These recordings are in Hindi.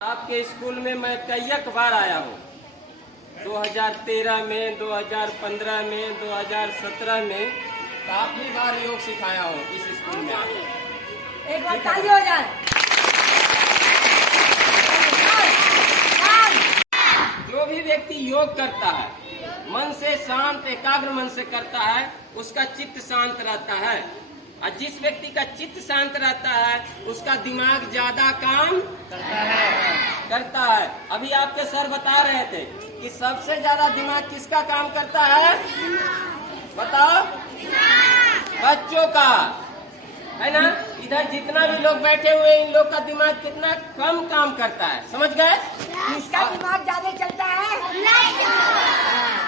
आपके स्कूल में मैं कई बार आया हूँ। 2013 में, 2015 में, 2017 में काफी बार योग सिखाया हूँ इस स्कूल में आकर। एक बार ताली हो जाए। जो भी व्यक्ति योग करता है मन से शांत एकाग्र मन से करता है, उसका चित्त शांत रहता है। और जिस व्यक्ति का चित्त शांत रहता है उसका दिमाग ज्यादा काम करता है। अभी आपके सर बता रहे थे कि सबसे ज्यादा दिमाग किसका काम करता है, बताओ? बच्चों का, है ना? इधर जितना भी लोग बैठे हुए इन लोग का दिमाग कितना कम काम करता है, समझ गए? इसका दिमाग ज्यादा चलता है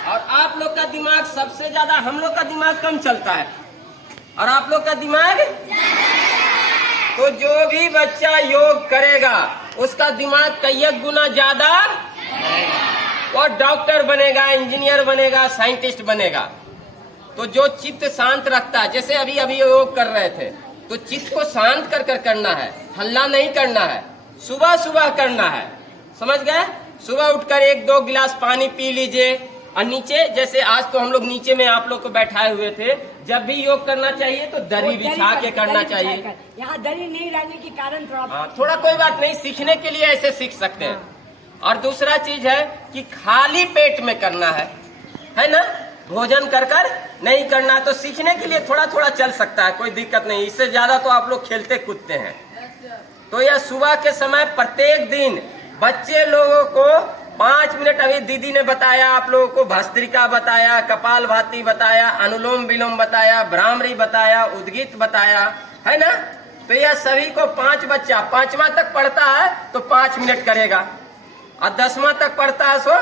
और आप लोग का दिमाग सबसे ज्यादा, हम लोग का दिमाग कम चलता है और आप लोग का दिमाग। तो जो भी बच्चा योग करेगा उसका दिमाग कई गुना ज्यादा, और डॉक्टर बनेगा, इंजीनियर बनेगा, साइंटिस्ट बनेगा। तो जो चित्त शांत रखता है, जैसे अभी योग कर रहे थे, तो चित्त को शांत कर कर करना है, हल्ला नहीं करना है, सुबह सुबह करना है, समझ गए? सुबह उठकर 1-2 गिलास पानी पी लीजिए। और नीचे, जैसे आज तो हम लोग नीचे में आप लोग को बैठाए हुए थे, जब भी योग करना चाहिए तो दरी बिछा के करना चाहिए। यहाँ दरी नहीं रहने के कारण थोड़ा कोई बात नहीं, सीखने के लिए ऐसे सीख सकते हैं। और दूसरा चीज है कि खाली पेट में करना है ना? भोजन कर कर नहीं करना। तो सीखने के लिए थोड़ा थोड़ा चल सकता है, कोई दिक्कत नहीं। इससे ज्यादा तो आप लोग खेलते कूदते हैं। तो यह सुबह के समय प्रत्येक दिन बच्चे लोगों को 5 मिनट, अभी दीदी ने बताया आप लोगों को, भस्त्रिका बताया, कपालभाति बताया, अनुलोम विलोम बताया, भ्रामरी बताया, उद्गीत बताया, है ना? तो यह सभी को 5 बच्चा 5वां तक पढ़ता है तो 5 मिनट करेगा, और 10वां तक पढ़ता है सो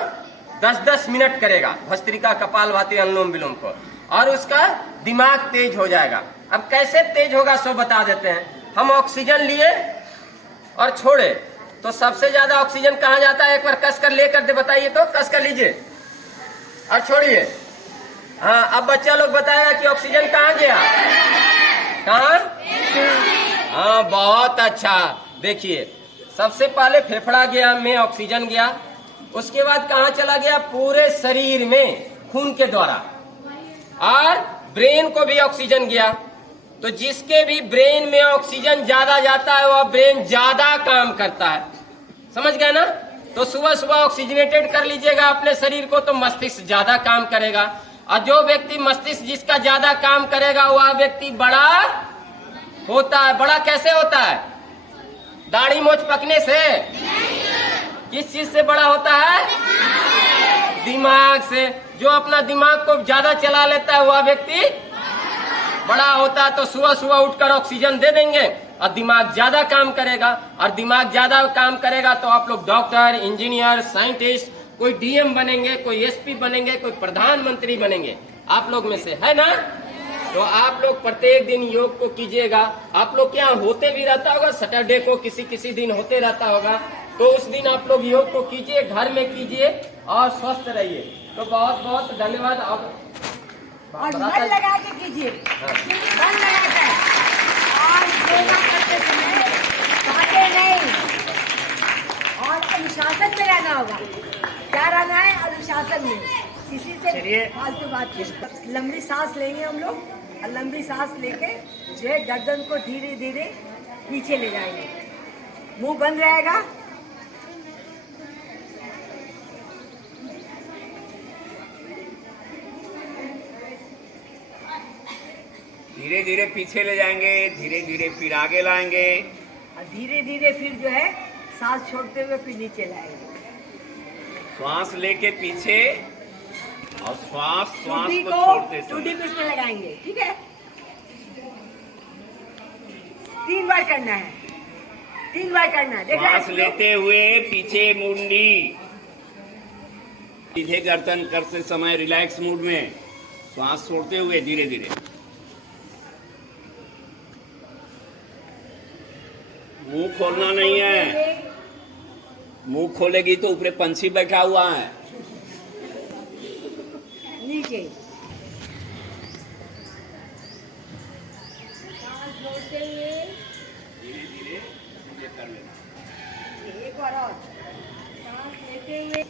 10-10 मिनट करेगा भस्त्रिका, कपालभाति, अनुलोम विलोम को, और उसका दिमाग तेज हो जाएगा। अब कैसे तेज होगा सो बता देते हैं। हम ऑक्सीजन लिए और छोड़े तो सबसे ज्यादा ऑक्सीजन कहाँ जाता है? एक बार कस कर लेकर दे, बताइए तो, कस कर लीजिए और छोड़िए। हाँ, अब बच्चा लोग बताएगा कि ऑक्सीजन कहाँ गया, कहाँ? हाँ, बहुत अच्छा। देखिए, सबसे पहले फेफड़ा गया में ऑक्सीजन गया, उसके बाद कहाँ चला गया? पूरे शरीर में खून के द्वारा, और ब्रेन को भी ऑक्सीजन गया। तो जिसके भी ब्रेन में ऑक्सीजन ज्यादा जाता है वह ब्रेन ज्यादा काम करता है, समझ गए ना? तो सुबह सुबह ऑक्सीजनेटेड कर लीजिएगा अपने शरीर को, तो मस्तिष्क ज्यादा काम करेगा। और जो व्यक्ति मस्तिष्क जिसका ज्यादा काम करेगा वह व्यक्ति बड़ा होता है। बड़ा कैसे होता है? दाढ़ी मोछ पकने से? किस चीज से बड़ा होता है? दिमाग से। जो अपना दिमाग को ज्यादा चला लेता है वह व्यक्ति बड़ा होता है। तो सुबह सुबह उठकर ऑक्सीजन दे देंगे और दिमाग ज्यादा काम करेगा, और दिमाग ज्यादा काम करेगा तो आप लोग डॉक्टर, इंजीनियर, साइंटिस्ट, कोई डीएम बनेंगे, कोई एसपी बनेंगे, कोई प्रधानमंत्री बनेंगे, आप लोग में से, है ना? तो आप लोग प्रत्येक दिन योग को कीजिएगा। आप लोग क्या होते भी रहता होगा, सैटरडे को किसी किसी दिन होते रहता होगा, तो उस दिन आप लोग योग को कीजिए, घर में कीजिए और स्वस्थ रहिए। तो बहुत बहुत धन्यवाद। और मन लगा के कीजिए, मन लगा कर, और योगा करते समय भागे नहीं, और अनुशासन में रहना होगा। क्या रहना है? अनुशासन में। किसी से फालतू बात नहीं। लंबी सांस लेंगे हम लोग, और लंबी सांस लेके जो है गर्दन को धीरे धीरे पीछे ले जाएंगे, मुंह बंद रहेगा। धीरे धीरे पीछे ले जाएंगे, धीरे धीरे फिर आगे लाएंगे, और धीरे धीरे फिर जो है सांस छोड़ते हुए फिर नीचे लाएंगे। श्वास लेके पीछे और श्वास को टूटी छोड़ते पे इसमें लगाएंगे, ठीक है? 3 बार करना है, 3 बार करना है। श्वास लेते हुए पीछे मुंडी, सीधे गर्दन करते समय रिलैक्स मूड में श्वास छोड़ते हुए धीरे धीरे। मुंह खोलना नहीं है, मुंह खोलेगी तो ऊपर पंछी बैठा हुआ है नीचे। धीरे धीरे कर लेना। बार और सांस लेते हुए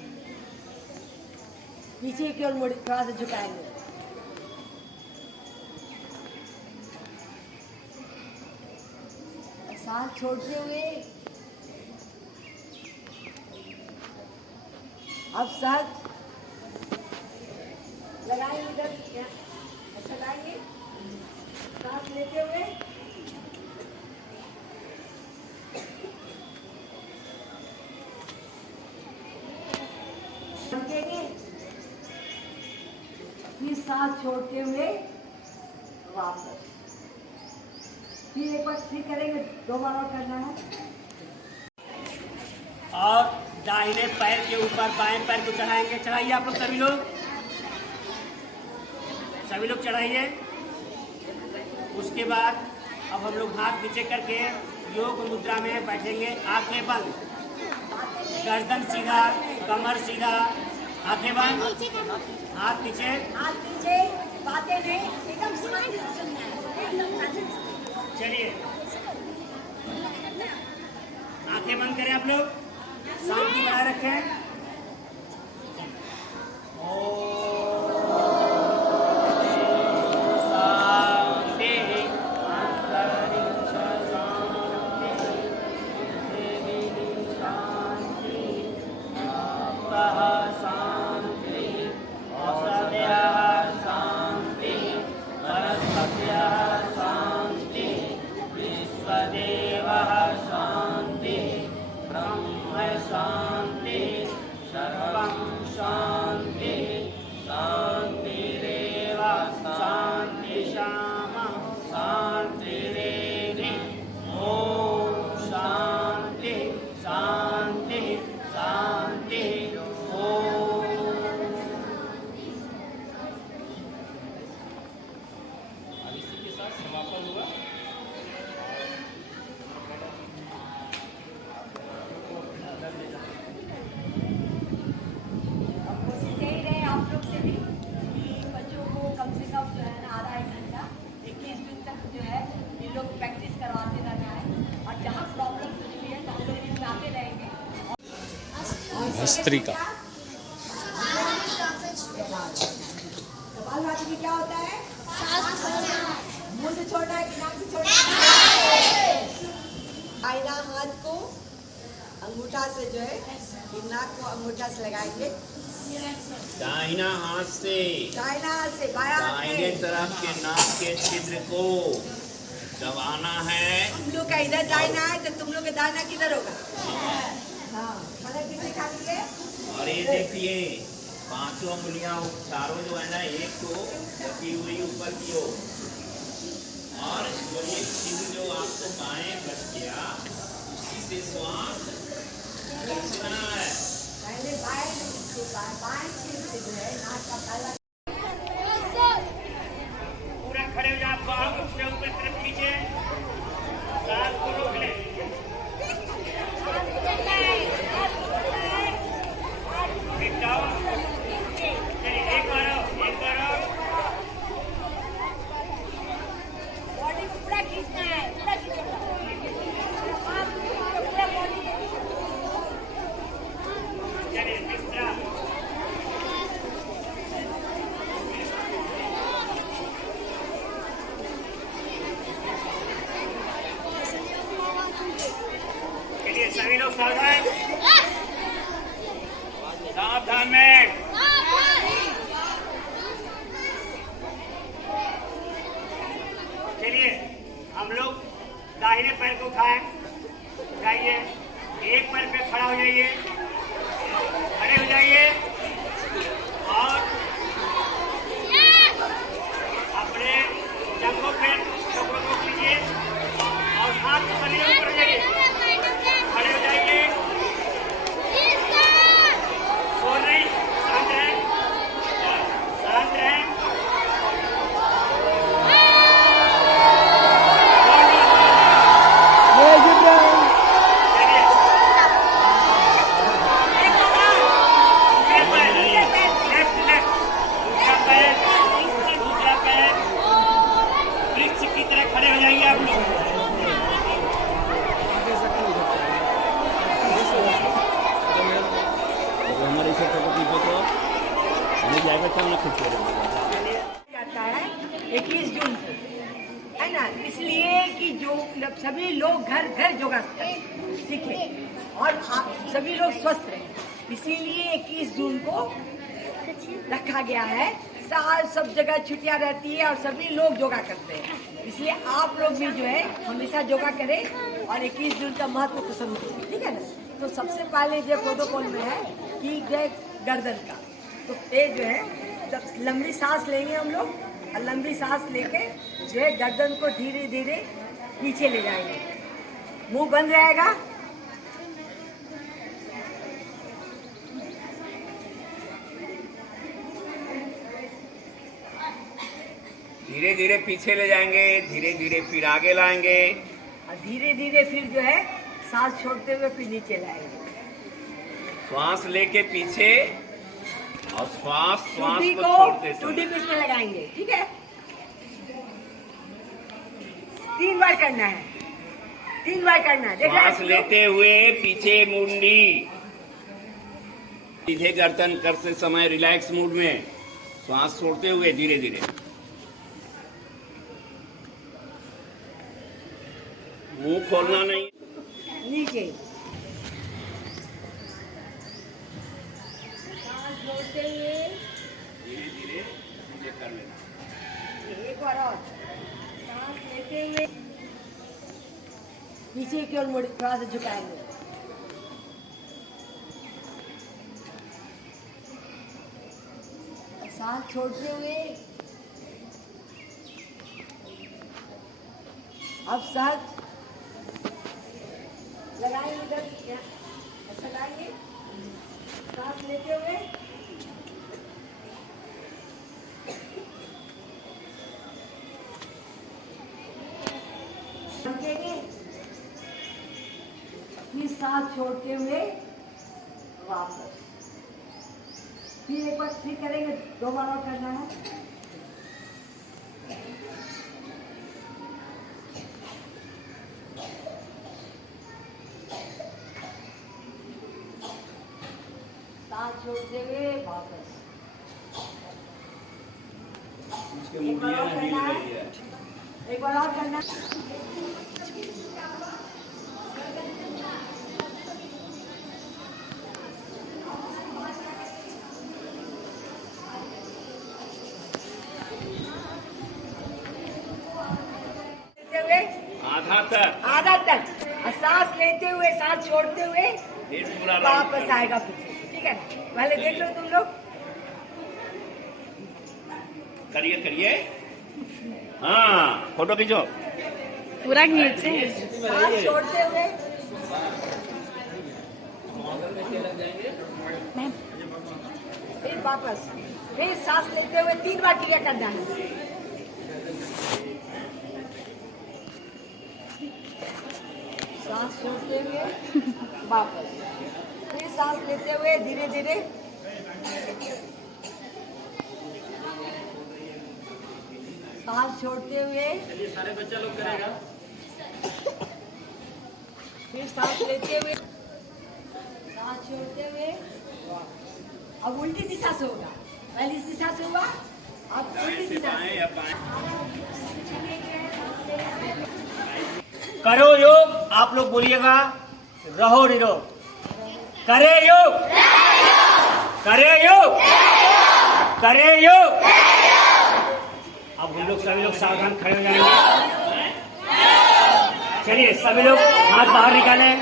पीछे की ओर मुड़ थोड़ा सा झुकाएंगे। सांस छोड़ते हुए अब सांस लगाएंगे इधर ऐसा लगाएंगे। सांस लेते हुए रखेंगे, फिर सांस छोड़ते हुए वापस, फिर एक बार फिर करेंगे, 2 बार और करना है। और दाहिने पैर के ऊपर बाएं पैर को चढ़ाएंगे। चढ़ाइए आप लोग सभी लोग चढ़ाइए। उसके बाद अब हम लोग हाथ नीचे करके योग मुद्रा में बैठेंगे। आंखें बंद, गर्दन सीधा, कमर सीधा, आंखें बंद, हाथ नीचे, बातें नहीं, एकदम शांति से सुनना है। चलिए आंखें बंद करें आप लोग, शांति बनाए रखें। भस्त्रिका। कपालभाति क्या होता है? मुंह से छोड़ना है कि नाक से छोड़ना है? आईना हाथ को अंगूठा से जो है नाक को अंगूठा से लगाएंगे। दाहिना हाथ से बाया दाहिने तरफ के नाक के छिद्र को दबाना है। तुम लोग का इधर दाहिना है तो तुम लोग का दाहिना किधर होगा? हाँ, मतलब कितने खा लिए? और ये देखिए 5 उंगलियां चारों जो है ना, एक तो रखी हुई ऊपर की ओर, और जो ये छिद्र जो आपको बाएं बच गया उसी से श्वास बना है। पहले बाएं छिद्र से जो है नाक का काला पूरा खड़े हो जाओ, बाहर उसके ऊपर तरफ कीजिए, सांस को रोक ले। एक बार बॉडी को पूरा खींचना है, पूरा खींचना है। पूरा बॉडी चलिए तीसरा। चलिए सभी लोग सावधान, सावधान में। चलिए हम लोग दाहिने पैर को उठाएं, जाइए, एक पैर पे खड़ा हो जाइए, खड़े हो जाइए और अपने जंघों पे टुकड़ों को कीजिए और हाथ को शरीर ऊपर जाइए, खड़े हो जाइए, सो नहीं, शांत रहें, शांत रहें। चलिए जाता है 21 जून को, है ना, इसलिए कि जो सभी लोग घर घर योगा सीखे और सभी लोग स्वस्थ रहे, इसीलिए 21 जून को रखा गया है। साल सब जगह छुट्टियां रहती है और सभी लोग योगा करते हैं, इसलिए आप लोग भी जो है हमेशा योगा करें और 21 जून का महत्व को समझें, ठीक है ना। तो सबसे पहले जो प्रोटोकॉल में है कि जय गर्दन का, तो ये जो है जब लंबी सांस लेंगे हम लोग और लंबी सांस लेके जो है गर्दन को धीरे धीरे पीछे ले जाएंगे, मुंह बंद रहेगा। धीरे धीरे पीछे ले जाएंगे, धीरे धीरे फिर आगे लाएंगे और धीरे धीरे फिर जो है सांस छोड़ते हुए फिर नीचे लाएंगे। श्वास लेके पीछे और श्वास टूटी को को छोड़ते टूटी समय को इसमें लगाएंगे, ठीक है। 3 बार करना है, 3 बार करना है। देखा श्वास लेते हुए पीछे मुंडी, सीधे गर्दन करते समय रिलैक्स मूड में श्वास छोड़ते हुए धीरे धीरे मुंह खोलना नहीं, नीचे सांस छोड़ते हुए धीरे धीरे नीचे कर लेना। एक बार और सांस लेते हुए पीछे की ओर मुड़, थोड़ा सा झुकाएंगे। सांस छोड़ते हुए अब सांस लगाएंगे, इधर ऐसा लगाएंगे, सांस लेते हुए समझेंगे, फिर सांस छोड़ते हुए वापस, फिर एक बार फिर करेंगे, 2 बार और करना है। सांस छोड़ते हुए वापस, एक बार और करना है, एक बार और करना है। आधा तक और सांस लेते हुए सांस छोड़ते हुए फिर पूरा वापस आएगा पीछे, ठीक है। पहले देख लो तुम लोग, करिए करिए, हाँ फोटो खींचो। पूरा नीचे सांस छोड़ते हुए फिर वापस, फिर सांस लेते हुए 3 बार क्रिया करना है। सांस छोड़ते हुए वापस, फिर सांस लेते हुए धीरे धीरे सांस छोड़ते हुए, सारे बच्चा लोग करेगा। फिर सांस लेते हुए सांस छोड़ते हुए, अब उल्टी दिशा से होगा, पहले इस दिशा से हुआ, अब उल्टी दिशा से। करो योग, आप लोग बोलिएगा, रहो निरोग। करे योग, करे योग, करे योग। अब हम लोग सभी लोग सावधान खड़े हो जाएंगे। चलिए सभी लोग हाथ बाहर निकालें,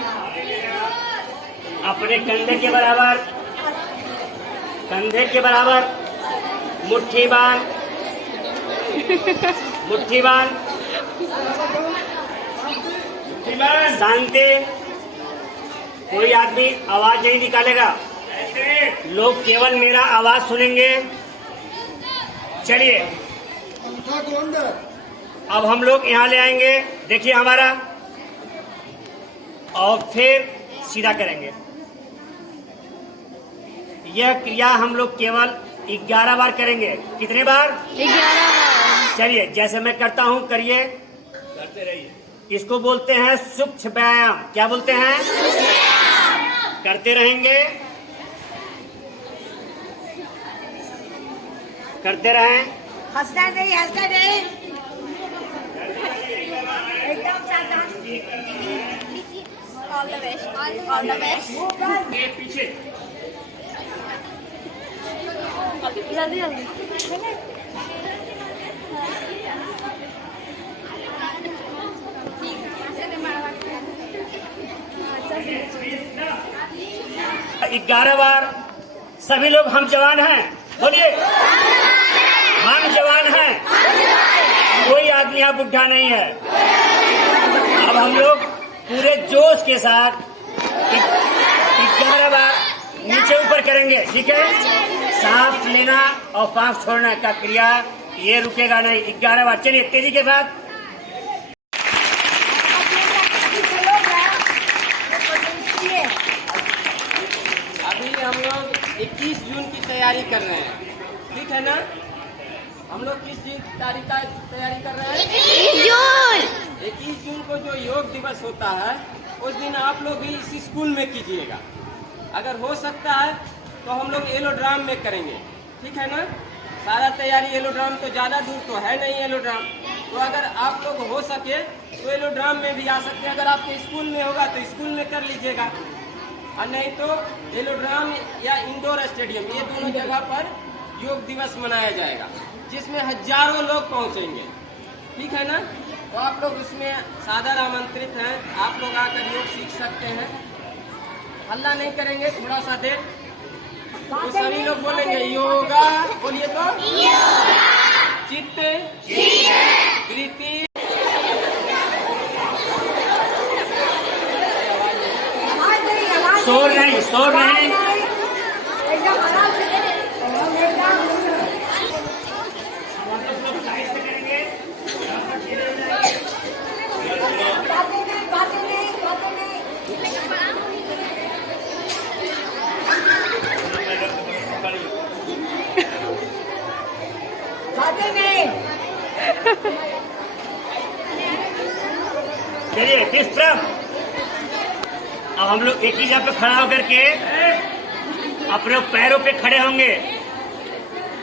अपने कंधे के बराबर, कंधे के बराबर मुट्ठी बांध, मुट्ठी बांध, शांति। कोई आदमी आवाज नहीं निकालेगा, लोग केवल मेरा आवाज सुनेंगे। चलिए अब हम लोग यहाँ ले आएंगे, देखिए हमारा, और फिर सीधा करेंगे। यह क्रिया हम लोग केवल 11 बार करेंगे। कितने बार? 11 बार। चलिए जैसे मैं करता हूँ करिए, करते रहिए। इसको बोलते हैं सूक्ष्म व्यायाम। क्या बोलते हैं? करते रहेंगे। करते रहें। हंसना नहीं, हंसना नहीं। एकदम सावधान। All the best, all the best. मुंह बंद। ये पीछे जल्दी जल्दी। ग्यारह बार सभी लोग हम जवान हैं, बोलिए हम जवान हैं। कोई आदमी यहाँ बुढ़ा नहीं है। अब हम लोग पूरे जोश के साथ 11 बार नीचे ऊपर करेंगे, ठीक है। सांस लेना और सांस छोड़ना का क्रिया ये रुकेगा नहीं। 11 बार, चलिए तेजी के साथ। अभी हम लोग 21 जून की तैयारी कर रहे हैं, ठीक है ना। हम लोग किस तारीख का तैयारी कर रहे हैं? 21 जून को जो योग दिवस होता है उस दिन आप लोग भी इस स्कूल में कीजिएगा। अगर हो सकता है तो हम लोग एलोड्राम में करेंगे, ठीक है ना। सारा तैयारी एलोड्राम तो ज़्यादा दूर तो है नहीं एलोड्राम, तो अगर आप लोग हो सके तो एलोड्राम में भी आ सकते हैं। अगर आपके स्कूल में होगा तो स्कूल में कर लीजिएगा, और नहीं तो एलोड्राम या इंडोर स्टेडियम, ये दोनों जगह पर योग दिवस मनाया जाएगा, जिसमें हजारों लोग पहुंचेंगे, ठीक है ना। तो आप लोग उसमें सादर आमंत्रित हैं। आप लोग आकर योग सीख सकते हैं। हल्ला नहीं करेंगे, थोड़ा सा देर तो सभी लोग बोलेंगे योगा। बोलिए तो चित्त वृत्ति। शोर नहीं, शोर नहीं। एकदम आराम से। बातें नहीं, बातें नहीं, बातें नहीं। बातें नहीं। चलिए किस तरफ। अब हम लोग एक ही जगह पे खड़ा होकर के अपने पैरों पे खड़े होंगे,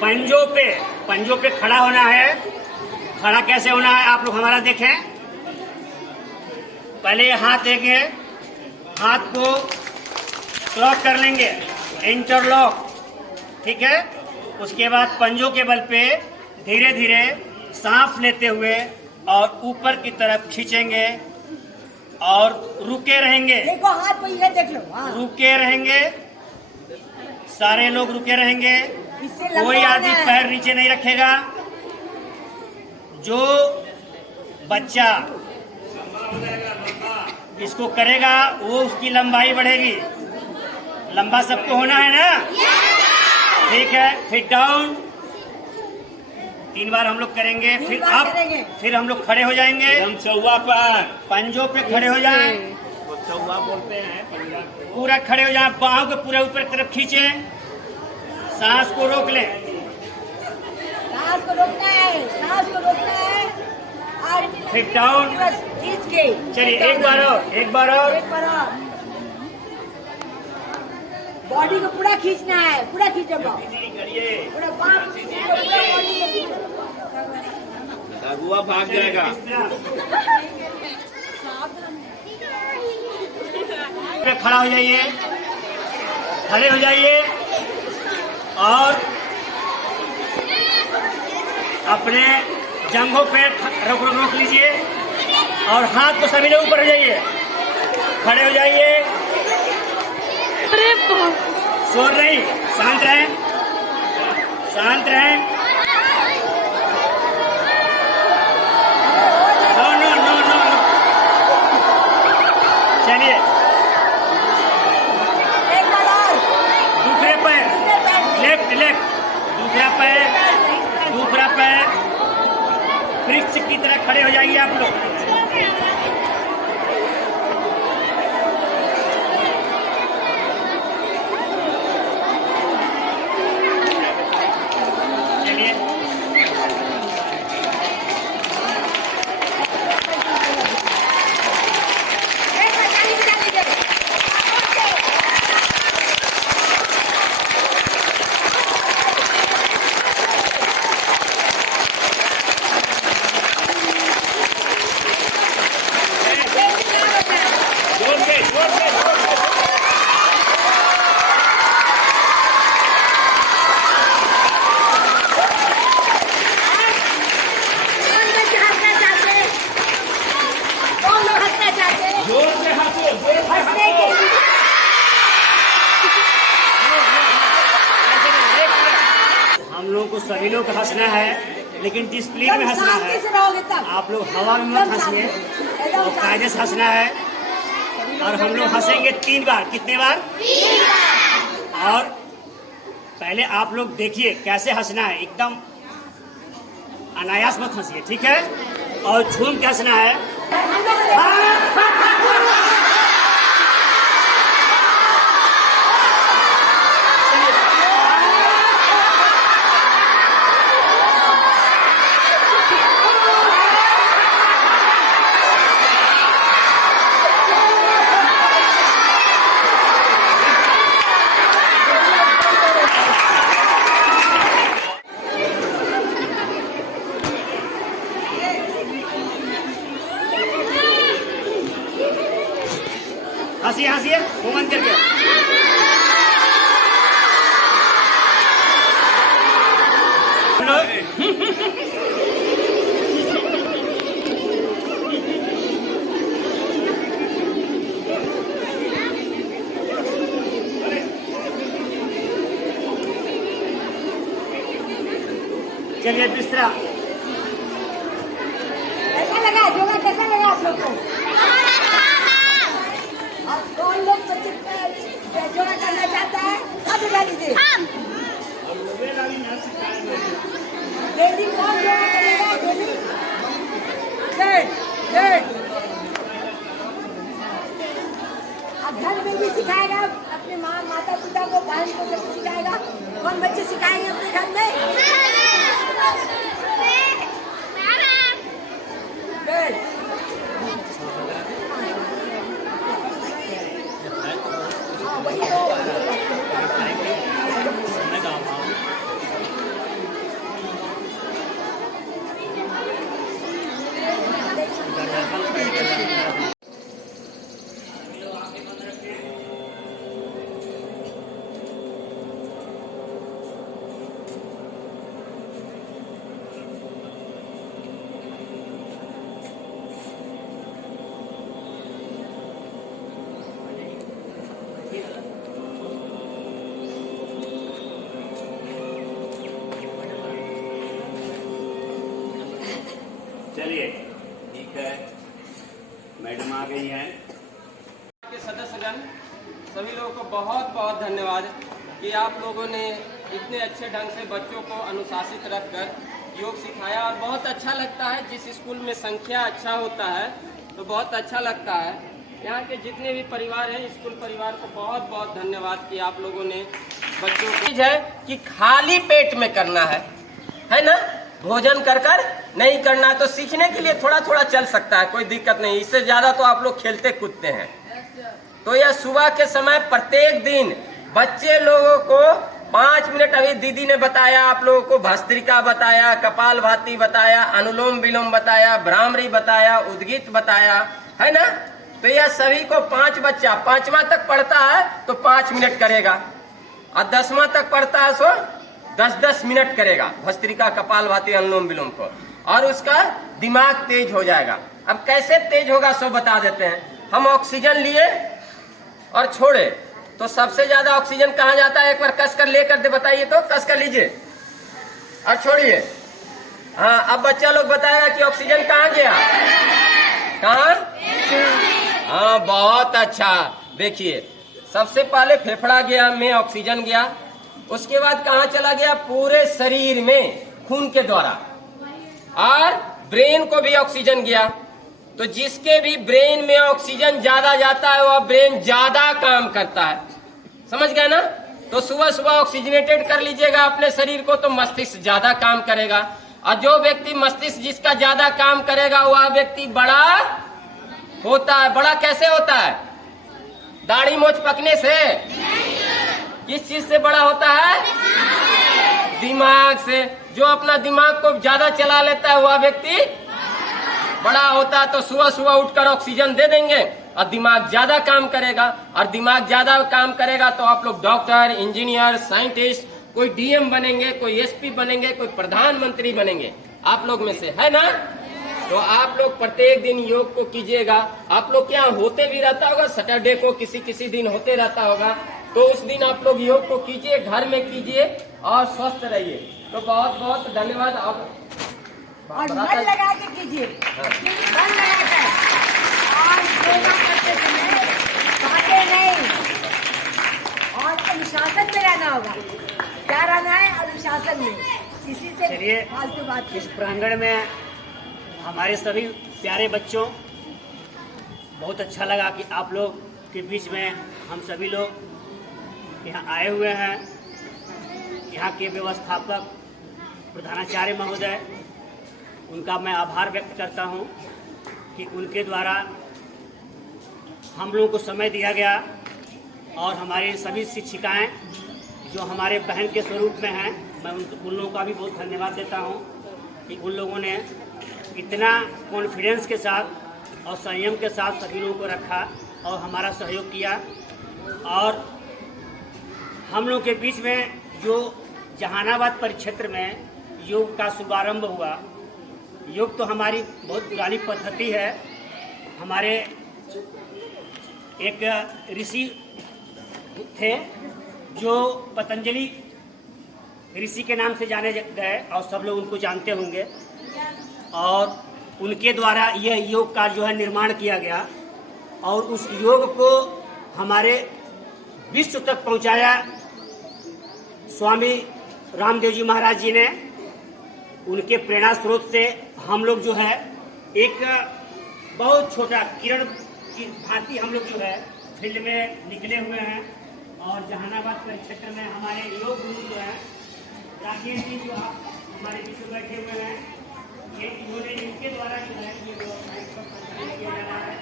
पंजों पे खड़ा होना है। खड़ा कैसे होना है आप लोग हमारा देखें। पहले हाथ देंगे, हाथ को लॉक कर लेंगे, इंटरलॉक, ठीक है। उसके बाद पंजों के बल पे धीरे धीरे सांस लेते हुए और ऊपर की तरफ खींचेंगे और रुके रहेंगे। देखो हाथ पे ये देख लो। हाँ। रुके रहेंगे, सारे लोग रुके रहेंगे। इससे लंबा कोई आदमी होना है। पैर नीचे नहीं रखेगा। जो बच्चा इसको करेगा वो उसकी लंबाई बढ़ेगी। लंबा सबको होना है ना, ठीक है। फिर डाउन 3 बार हम लोग करेंगे, फिर बार अप, करेंगे। फिर हम लोग खड़े हो जाएंगे। हम चौवा पर पंजों पे खड़े हो जाएं, वो चौवा बोलते हैं पंजाब में। पूरा खड़े हो जाएं, बाहों को पूरा ऊपर की तरफ खींचें, सांस को रोक लें। सांस को रोकना है, सांस को रोकना है। और फिर डाउन। बस खींच के। चलिए एक बार और, एक बार और। एक बार और। बॉडी को पूरा खींचना है, पूरा खींचो सीधी करिए, पूरा बांह पूरा बॉडी को खींचो। अगुआ भाग जाएगा। पे खड़ा हो जाइए, खड़े हो जाइए और अपने जंघों पे रोक लीजिए और हाथ को सभी लोग ऊपर हो जाइए, खड़े हो जाइए। अरे बाप। शोर नहीं, शांत रहें, शांत रहें। No no no no. चलिए एक बार और। दूसरे पैर, लेफ्ट, दूसरा पैर वृक्ष की तरह खड़े हो जाइए आप लोग। चलिए एक बार ताली बजा लीजिए। लोगों को सभी लोग हंसना है, लेकिन डिसिप्लिन में हंसना शांति से है। रहोगे तब। आप लोग हवा में मत हंसिए और कायदे से हंसना है। और हम लोग हंसेंगे 3 बार। कितने बार? 3 बार। और पहले आप लोग देखिए कैसे हंसना है, एकदम अनायास मत हंसिए, ठीक है? और झूम के हंसना है। हंसिए हंसिए, मुंह बंद करके। चलिए दूसरा। कैसा लगा योगा? कैसा लगा आप लोग को? और कौन लोग बच्चे योगा करना चाहता है? हाथ उठा लीजिए। डेली कौन योगा करेगा? डेली अब घर में भी सिखाएगा अपने माता पिता को, बहन को सबको सिखाएगा। कौन बच्चे सिखाएंगे अपने घर में? चलिए ठीक है, मैडम आ गई हैं। के सदस्यगण सभी लोगों को बहुत बहुत धन्यवाद कि आप लोगों ने इतने अच्छे ढंग से बच्चों को अनुशासित रखकर योग सिखाया। और बहुत अच्छा लगता है, जिस स्कूल में संख्या अच्छा होता है तो बहुत अच्छा लगता है। यहाँ के जितने भी परिवार हैं, स्कूल परिवार को बहुत बहुत धन्यवाद कि आप लोगों ने बच्चों को है कि खाली पेट में करना है ना, भोजन कर कर नहीं करना। तो सीखने के लिए थोड़ा थोड़ा चल सकता है, कोई दिक्कत नहीं। इससे ज्यादा तो आप लोग खेलते कूदते हैं। तो यह सुबह के समय प्रत्येक दिन बच्चे लोगों को 5 मिनट, अभी दीदी ने बताया आप लोगों को, भस्त्रिका बताया, कपालभाति बताया, अनुलोम विलोम बताया, भ्रामरी बताया, उद्गीत बताया, है ना। तो यह सभी को 5 बच्चा 5वां तक पढ़ता है तो 5 मिनट करेगा, और 10वां तक पढ़ता है सो 10-10 मिनट करेगा भस्त्रिका, कपालभाति, अनुलोम विलोम को, और उसका दिमाग तेज हो जाएगा। अब कैसे तेज होगा सो बता देते हैं। हम ऑक्सीजन लिए और छोड़े तो सबसे ज्यादा ऑक्सीजन कहाँ जाता है? एक बार कस कर लेकर दे, बताइए तो। कस कर लीजिए और छोड़िए। हाँ, अब बच्चा लोग बताएगा कि ऑक्सीजन कहाँ गया, कहाँ? हाँ, बहुत अच्छा। देखिए, सबसे पहले फेफड़ा गया में ऑक्सीजन गया, उसके बाद कहाँ चला गया? पूरे शरीर में खून के द्वारा, और ब्रेन को भी ऑक्सीजन गया। तो जिसके भी ब्रेन में ऑक्सीजन ज्यादा जाता है वह ब्रेन ज्यादा काम करता है, समझ गए ना। तो सुबह सुबह ऑक्सीजनेटेड कर लीजिएगा अपने शरीर को, तो मस्तिष्क ज्यादा काम करेगा। और जो व्यक्ति मस्तिष्क जिसका ज्यादा काम करेगा वह व्यक्ति बड़ा होता है। बड़ा कैसे होता है? दाढ़ी मोछ पकने से? किस चीज से बड़ा होता है? दिमाग से। जो अपना दिमाग को ज्यादा चला लेता है वह व्यक्ति बड़ा होता है। तो सुबह सुबह उठकर ऑक्सीजन दे देंगे और दिमाग ज्यादा काम करेगा, और दिमाग ज्यादा काम करेगा तो आप लोग डॉक्टर, इंजीनियर, साइंटिस्ट, कोई डीएम बनेंगे, कोई एसपी बनेंगे, कोई प्रधानमंत्री बनेंगे, आप लोग में से, है ना। तो आप लोग प्रत्येक दिन योग को कीजिएगा। आप लोग क्या होते भी रहता होगा, सैटरडे को किसी किसी दिन होते रहता होगा, तो उस दिन आप लोग योग को कीजिए, घर में कीजिए और स्वस्थ रहिए। तो बहुत बहुत धन्यवाद। आप और मन लगा के कीजिए, मन लगा कर। और योगा करते समय भागे नहीं, और अनुशासन में रहना होगा। क्या रहना है? अनुशासन में। इसी से चलिए, फालतू बात इस प्रांगण में हमारे सभी प्यारे बच्चों, बहुत अच्छा लगा कि आप लोग के बीच में हम सभी लोग यहाँ आए हुए हैं। यहाँ के व्यवस्थापक प्रधानाचार्य महोदय, उनका मैं आभार व्यक्त करता हूँ कि उनके द्वारा हम लोगों को समय दिया गया, और हमारी सभी शिक्षिकाएं जो हमारे बहन के स्वरूप में हैं, मैं उन लोगों का भी बहुत धन्यवाद देता हूँ कि उन लोगों ने इतना कॉन्फिडेंस के साथ और संयम के साथ सभी लोगों को रखा और हमारा सहयोग किया। और हम लोग के बीच में जो जहानाबाद परिक्षेत्र में योग का शुभारंभ हुआ, योग तो हमारी बहुत पुरानी पद्धति है। हमारे एक ऋषि थे जो पतंजलि ऋषि के नाम से जाने गए, और सब लोग उनको जानते होंगे। और उनके द्वारा यह योग का जो है निर्माण किया गया, और उस योग को हमारे विश्व तक पहुंचाया स्वामी रामदेव जी महाराज जी ने। उनके प्रेरणा स्रोत से हम लोग जो है एक बहुत छोटा किरण की भांति हम लोग जो है फील्ड में निकले हुए हैं। और जहानाबाद परिक्षेत्र में हमारे योग गुरु जो है राकेश जी, जो हमारे बीच में बैठे हुए हैं, ये इन्होंने इनके द्वारा जो है ये संचालित किया जा रहा है।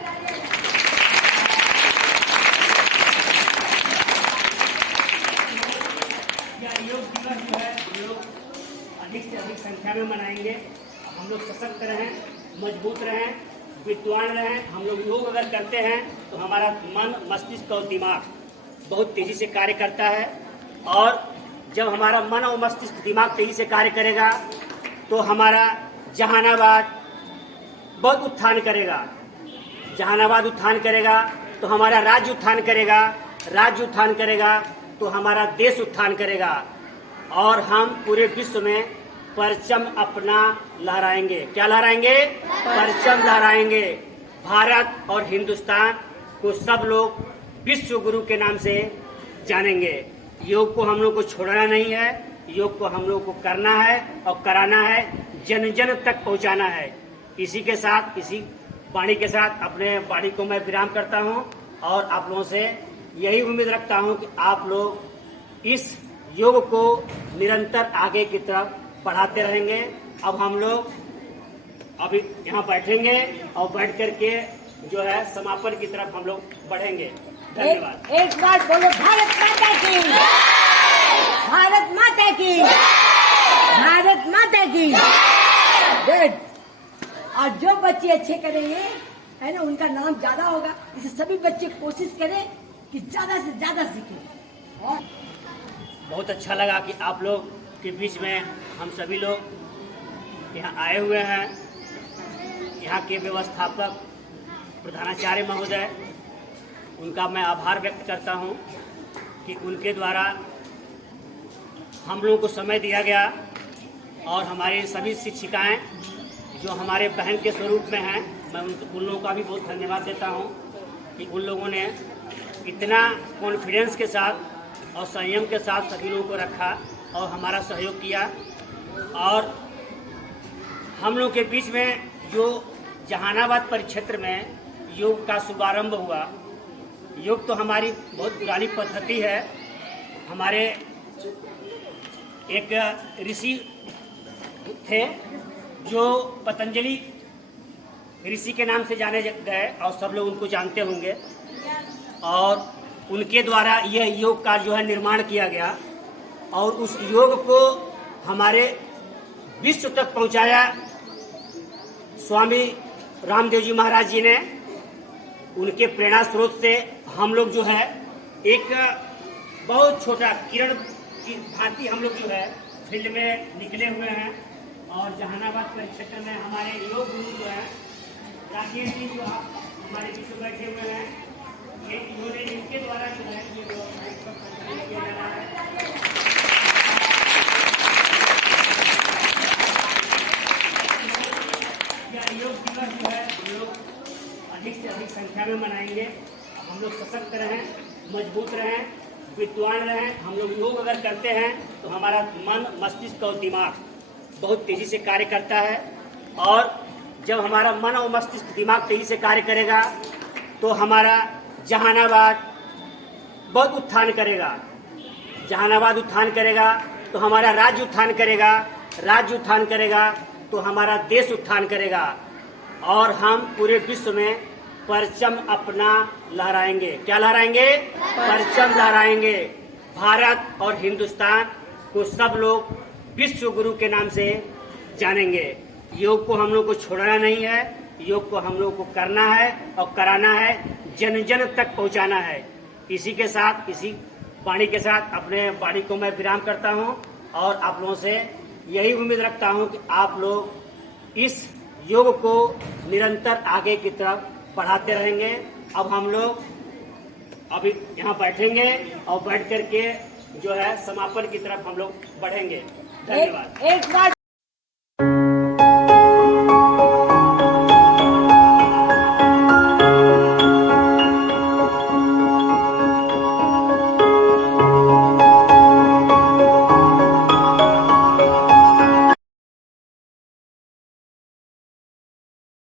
यह योग दिवस जो है हम लोग अधिक से अधिक संख्या में मनाएंगे। हम लोग सशक्त रहें, मजबूत रहें, विद्वान रहें। हम लोग योग अगर करते हैं तो हमारा मन, मस्तिष्क और दिमाग बहुत तेजी से कार्य करता है। और जब हमारा मन और मस्तिष्क दिमाग तेजी से कार्य करेगा तो हमारा जहानाबाद बहुत उत्थान करेगा। जहानाबाद उत्थान करेगा तो हमारा राज्य उत्थान करेगा। राज्य उत्थान करेगा तो हमारा देश उत्थान करेगा। और हम पूरे विश्व में परचम अपना लहराएंगे। क्या लहराएंगे? परचम लहराएंगे। भारत और हिंदुस्तान को सब लोग विश्व गुरु के नाम से जानेंगे। योग को हम लोग को छोड़ना नहीं है, योग को हम लोग को करना है और कराना है, जन जन तक पहुंचाना है। इसी के साथ, इसी वाणी के साथ अपने वाणी को मैं विराम करता हूं, और आप लोगों से यही उम्मीद रखता हूं कि आप लोग इस योग को निरंतर आगे की तरफ बढ़ाते रहेंगे। अब हम लोग अभी यहाँ बैठेंगे और बैठ करके जो है समापन की तरफ हम लोग बढ़ेंगे। धन्यवाद। एक बार बोलो, भारत माता की, भारत माता की, भारत माता की। गुड। और जो बच्चे अच्छे करेंगे है ना, उनका नाम ज्यादा होगा। इसे सभी बच्चे कोशिश करें कि ज्यादा से ज्यादा सीखें। और बहुत अच्छा लगा कि आप लोग के बीच में हम सभी लोग यहाँ आए हुए हैं। यहाँ के व्यवस्थापक प्रधानाचार्य महोदय, उनका मैं आभार व्यक्त करता हूँ कि उनके द्वारा हम लोगों को समय दिया गया, और हमारी सभी शिक्षिकाएं जो हमारे बहन के स्वरूप में हैं, मैं उन लोगों का भी बहुत धन्यवाद देता हूँ कि उन लोगों ने इतना कॉन्फिडेंस के साथ और संयम के साथ सभी लोगों को रखा और हमारा सहयोग किया। और हम लोग के बीच में जो जहानाबाद परिक्षेत्र में योग का शुभारंभ हुआ, योग तो हमारी बहुत पुरानी पद्धति है। हमारे एक ऋषि थे जो पतंजलि ऋषि के नाम से जाने गए, और सब लोग उनको जानते होंगे। और उनके द्वारा यह योग का जो है निर्माण किया गया, और उस योग को हमारे विश्व तक पहुंचाया स्वामी रामदेव जी महाराज जी ने। उनके प्रेरणा स्रोत से हम लोग जो है एक बहुत छोटा किरण की भांति हम लोग जो है फील्ड में निकले हुए हैं। और जहानाबाद परिक्षेत्र में हमारे योग गुरु जो है राकेश जी, जो हमारे बीच में बैठे हुए हैं, ये इन्होंने इनके द्वारा जो है ये संचालित किया जा रहा है। मजबूत रहें, विद्वान रहें। हम लोग योग अगर करते हैं तो हमारा मन, मस्तिष्क और दिमाग बहुत तेजी से कार्य करता है, और जब हमारा मन और मस्तिष्क दिमाग तेजी से कार्य करेगा तो हमारा जहानाबाद बहुत उत्थान करेगा। जहानाबाद उत्थान करेगा तो हमारा राज्य उत्थान करेगा, राज्य उत्थान करेगा तो हमारा देश उत्थान करेगा, और हम पूरे विश्व में परचम अपना लहराएंगे। क्या लहराएंगे? परचम लहराएंगे। भारत और हिंदुस्तान को सब लोग विश्व गुरु के नाम से जानेंगे। योग को हम लोग को छोड़ना नहीं है, योग को हम लोग को करना है और कराना है, जन जन तक पहुंचाना है। इसी के साथ, इसी वाणी के साथ अपने वाणी को मैं विराम करता हूं, और आप लोगों से यही उम्मीद रखता हूं कि आप लोग इस योग को निरंतर आगे की तरफ बढ़ाते रहेंगे। अब हम लोग अभी यहाँ बैठेंगे और बैठ करके जो है समापन की तरफ हम लोग बढ़ेंगे। धन्यवाद। एक बार